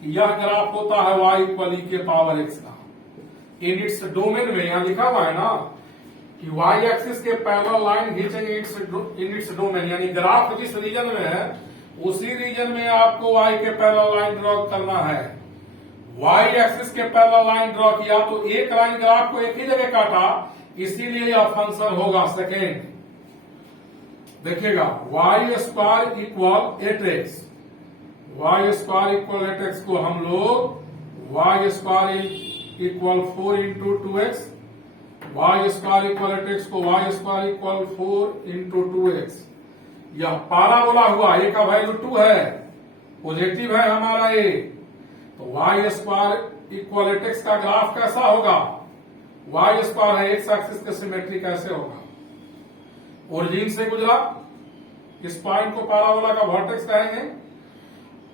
कि यह ग्राफ होता है y इक्वल e के पावर x का इन इट्स डोमेन में। यहां लिखा हुआ है ना कि y एक्सिस के पैरेलल लाइन खींचेंगे इन इट्स डोमेन, यानी ग्राफ जिस रीजन में है उसी रीजन में आपको y के पैरेलल लाइन ड्रॉ करना है। y एक्सिस के पैरेलल लाइन ड्रॉ किया तो एक लाइन ग्राफ को एक ही जगह काटा, इसीलिए यह फंक्शन होगा सेकेंड। देखिएगा y square equal 8x, y square equal 8x को हम लोग y square equal 4 into 2x, y square equal 8x को y square equal 4 into 2x। यह पाराबोला हुआ, a का वैल्यू 2 है, पॉजिटिव है हमारा a, तो y स्क्वायर इक्वल 8x का ग्राफ कैसा होगा? y स्क्वायर है x एक्सिस के सिमेट्री, कैसे होगा? ओरिजिन से गुजरा, इस पॉइंट को पाराबोला का वर्टेक्स कहेंगे,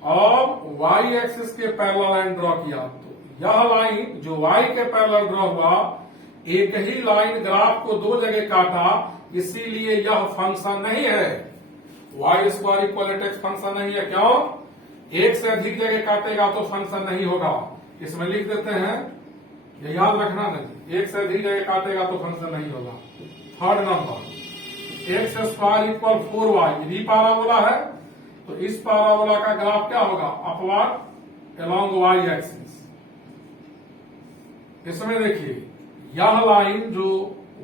और y एक्सिस के पैरेलल लाइन ड्रॉ किया तो यह लाइन जो y के पैरेलल ड्रॉ हुआ, एक ही लाइन ग्राफ को दो जगह काटा, इसीलिए यह फंक्शन नहीं है। y square equal 8x function नहीं है। क्यों? एक से अधिक जगह काटेगा तो फंक्शन नहीं होगा। इसमें लिख देते हैं, ये याद रखना नहीं, एक से अधिक जगह काटेगा तो फंक्शन नहीं होगा। Third number, x square equal 4y, यदि पाराबोला है तो इस पाराबोला का ग्राफ क्या होगा? Upward along y axis. इसमें देखिए यह लाइन जो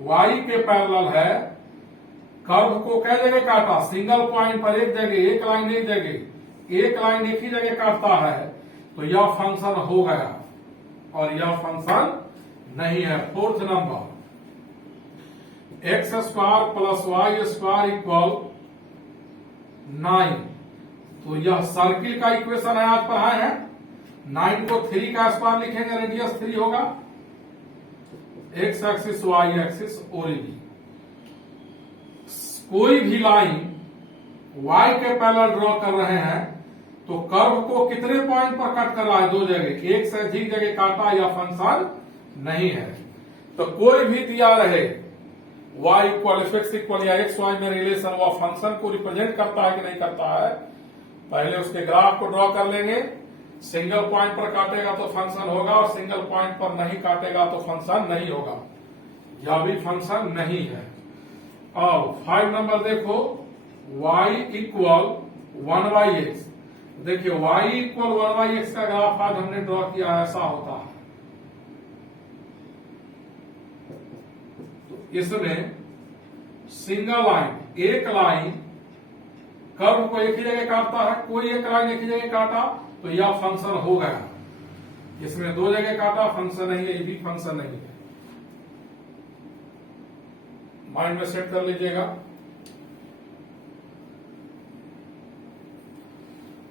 y के पैरेलल है, कर्व को कई जगह काटा, सिंगल पॉइंट पर एक जगह, एक लाइन एक जगह, एक लाइन एक ही जगह काटता है, तो यह फंक्शन हो गया और यह फंक्शन नहीं है। Fourth number, x square plus y square equal 9, तो यह सर्किल का इक्वेशन है, आज पढ़ाए हैं। 9 को 3 का स्क्वायर लिखेंगे, रेडियस 3 होगा, x axis y axis origin. कोई भी लाइन y के पैरेलल ड्रॉ कर रहे हैं तो कर्व को कितने पॉइंट पर कट कर रहा है? दो जगह, एक से अधिक जगह काटा, या फंक्शन नहीं है। तो कोई भी दिया रहे y equal f x equal या एक्स वाई में रिलेशन, वह फंक्शन को रिप्रेजेंट करता है कि नहीं करता है? पहले उसके ग्राफ को ड्रॉ कर लेंगे, सिंगल पॉइंट पर काटेगा तो फंक्शन होगा, और सिंगल पॉइंट पर नहीं काटेगा तो फंक्शन नहीं होगा। यह भी फंक्शन नहीं है। और 5 नंबर देखो, y इक्वल 1/x। देखिए y इक्वल 1/x का ग्राफ आज हमने ड्रॉ किया है, ऐसा होता है। तो इसमें सिंगल लाइन, एक लाइन कर्व को एक ही जगह काटता है, कोई एक लाइन एक ही जगह काटा तो यह फंक्शन हो गया। इसमें दो जगह काटा, फंक्शन नहीं है, ये भी फंक्शन नहीं है। माइंड में सेट कर लीजिएगा।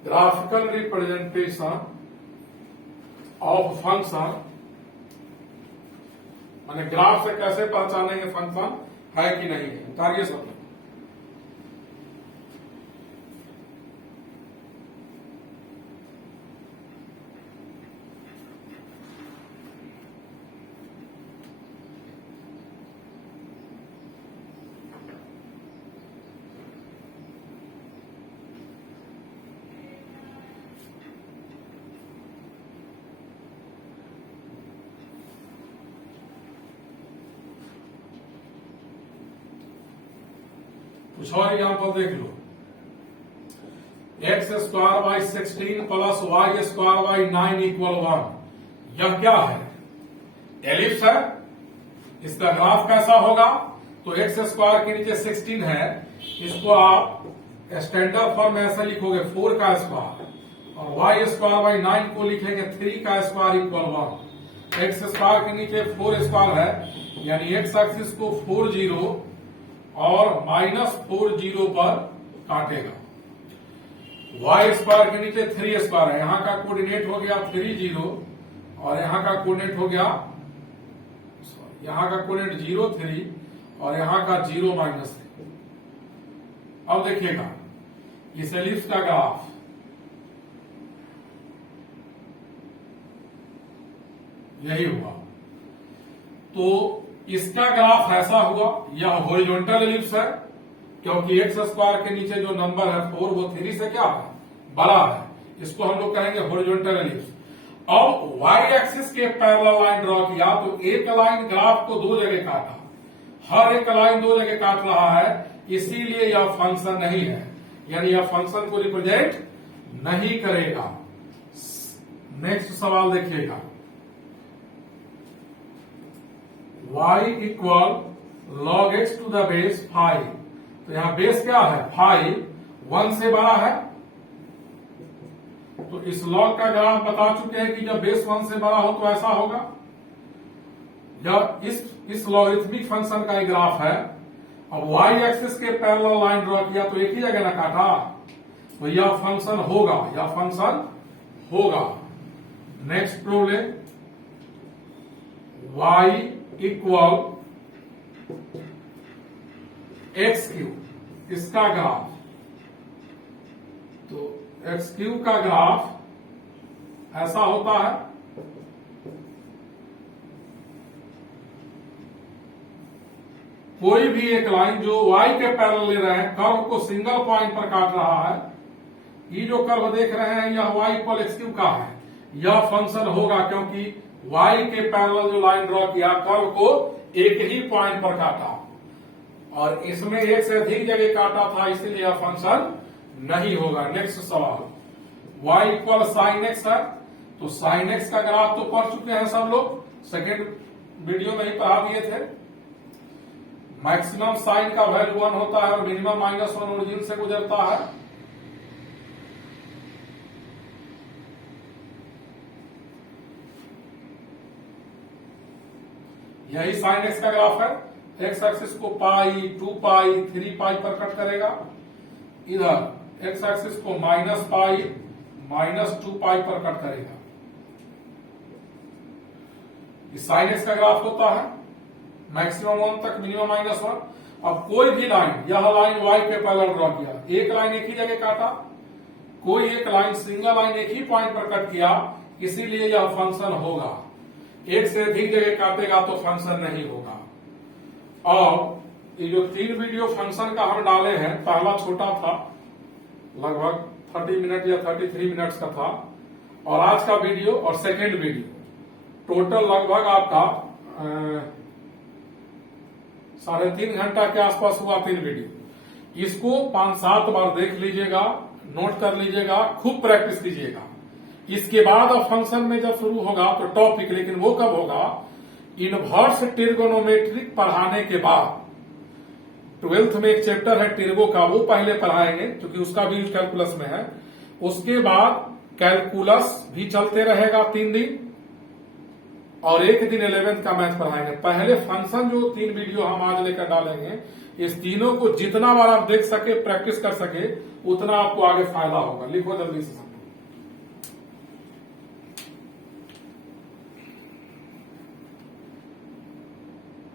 ग्राफिकल रिप्रेजेंटेशन ऑफ फंक्शन, माने ग्राफ से कैसे पहचानेंगे फंक्शन है कि नहीं है, कार्य समझो। कुछ और एग्जाम्पल देख लो। X square by 16 plus y square by 9 equal 1। यह क्या है? एलिप्स है। इसका ग्राफ कैसा होगा? तो एक्स स्क्वायर के नीचे 16 है, इसको आप स्टैंडर्ड फॉर्म में ऐसा लिखोगे 4 का स्क्वायर, और वाई स्क्वायर बाई 9 को लिखेंगे 3 का स्क्वायर इक्वल 1। एक्स स्क्वायर के नीचे 4 स्क्वायर है, यानी एक्स एक्सिस को 40 और -40 पर काटेगा। y स्क्वायर के नीचे 3 स्क्वायर है, यहां का कोऑर्डिनेट हो गया 30 और यहां का कोऑर्डिनेट हो गया, यहां का कोऑर्डिनेट 0 3 और यहां का 0 -3। अब देखिएगा इस एलिप्स का ग्राफ, यही हुआ। तो इसका ग्राफ ऐसा हुआ, यह हॉरिजॉन्टल एलिप्स है, क्योंकि एक्स स्क्वायर के नीचे जो नंबर है 4 वो 3 से क्या है, बड़ा है। इसको हम लोग कहेंगे हॉरिजॉन्टल एलिप्स। अब वाई एक्सिस के पैरेलल लाइन ड्रॉ किया तो एक लाइन ग्राफ को दो जगह काटा, हर एक लाइन दो जगह काट रहा है, इसीलिए यह फंक्शन नहीं है, यानी यह फंक्शन को रिप्रेजेंट नहीं करेगा। नेक्स्ट सवाल देखिएगा, y equal log x to the base 5। तो यहां बेस क्या है, 5 1 से बड़ा है। तो इस लॉग का ग्राफ बता चुके हैं कि जब बेस 1 से बड़ा हो तो ऐसा होगा। जब इस लॉगरिथमिक फंक्शन का एक ग्राफ है, अब y एक्सिस के पैरेलल लाइन ड्रॉ किया तो एक ही जगह ना काटा, तो यह फंक्शन होगा, यह फंक्शन होगा। Next problem, y equal x cube, इसका ग्राफ। तो एक्स क्यूब का ग्राफ ऐसा होता है, कोई भी एक लाइन जो y के पैरेलल ले रहे हैं, कर्व को सिंगल पॉइंट पर काट रहा है। ये जो कर्व देख रहे हैं यह y इक्वल एक्स क्यूब का है, यह फंक्शन होगा क्योंकि y के पैरेलल जो लाइन ड्रॉ किया, कर्व को एक ही पॉइंट पर काटा और इसमें एक से अधिक जगह काटा था, इसलिए यह फंक्शन नहीं होगा। नेक्स्ट सवाल, y इक्वल साइन एक्स है। तो साइन एक्स का ग्राफ तो पढ़ चुके हैं सब लोग, सेकेंड वीडियो में ही पढ़ा दिए थे। मैक्सिमम साइन का वैल्यू 1 होता है और मिनिमम -1 ओरिजिन से गुजरता है। यही साइन एक्स का ग्राफ है। एक्स एक्सिस को पाई, 2 पाई, 3 पाई पर कट करेगा। इधर एक्स एक्सिस को -पाई, -2 पाई पर कट करेगा। साइन एक्स का ग्राफ होता है मैक्सिमम 1 तक, मिनिमम -1। अब कोई भी लाइन, यह लाइन y के पैरेलल ड्रॉ किया, एक लाइन एक ही जगह काटा, कोई एक लाइन सिंगल लाइन एक ही पॉइंट पर कट किया, इसीलिए यह फंक्शन होगा। एक से अधिक जगह काटेगा तो फंक्शन नहीं होगा। और ये जो 3 वीडियो फंक्शन का हम डाले हैं, पहला छोटा था, लगभग 30 मिनट या 33 मिनट्स का था, और आज का वीडियो और सेकेंड वीडियो टोटल लगभग आपका 3.5 घंटा के आसपास हुआ 3 वीडियो। इसको 5-7 बार देख लीजिएगा, नोट कर लीजिएगा, खूब प्रैक्टिस कीजिएगा। इसके बाद अब फंक्शन में जब शुरू होगा तो टॉपिक, लेकिन वो कब होगा, इनवर्स ट्रिगोनोमेट्रिक पढ़ाने के बाद। 12th में एक चैप्टर है टिर्गो का, वो पहले पढ़ाएंगे क्योंकि उसका भी कैलकुलस में है। उसके बाद कैलकुलस भी चलते रहेगा 3 दिन, और एक दिन 11th का मैथ पढ़ाएंगे। पहले फंक्शन जो 3 वीडियो हम आज लेकर डालेंगे, इस तीनों को जितना बार आप देख सके, प्रैक्टिस कर सके, उतना आपको आगे फायदा होगा। लिखो जल्दी से।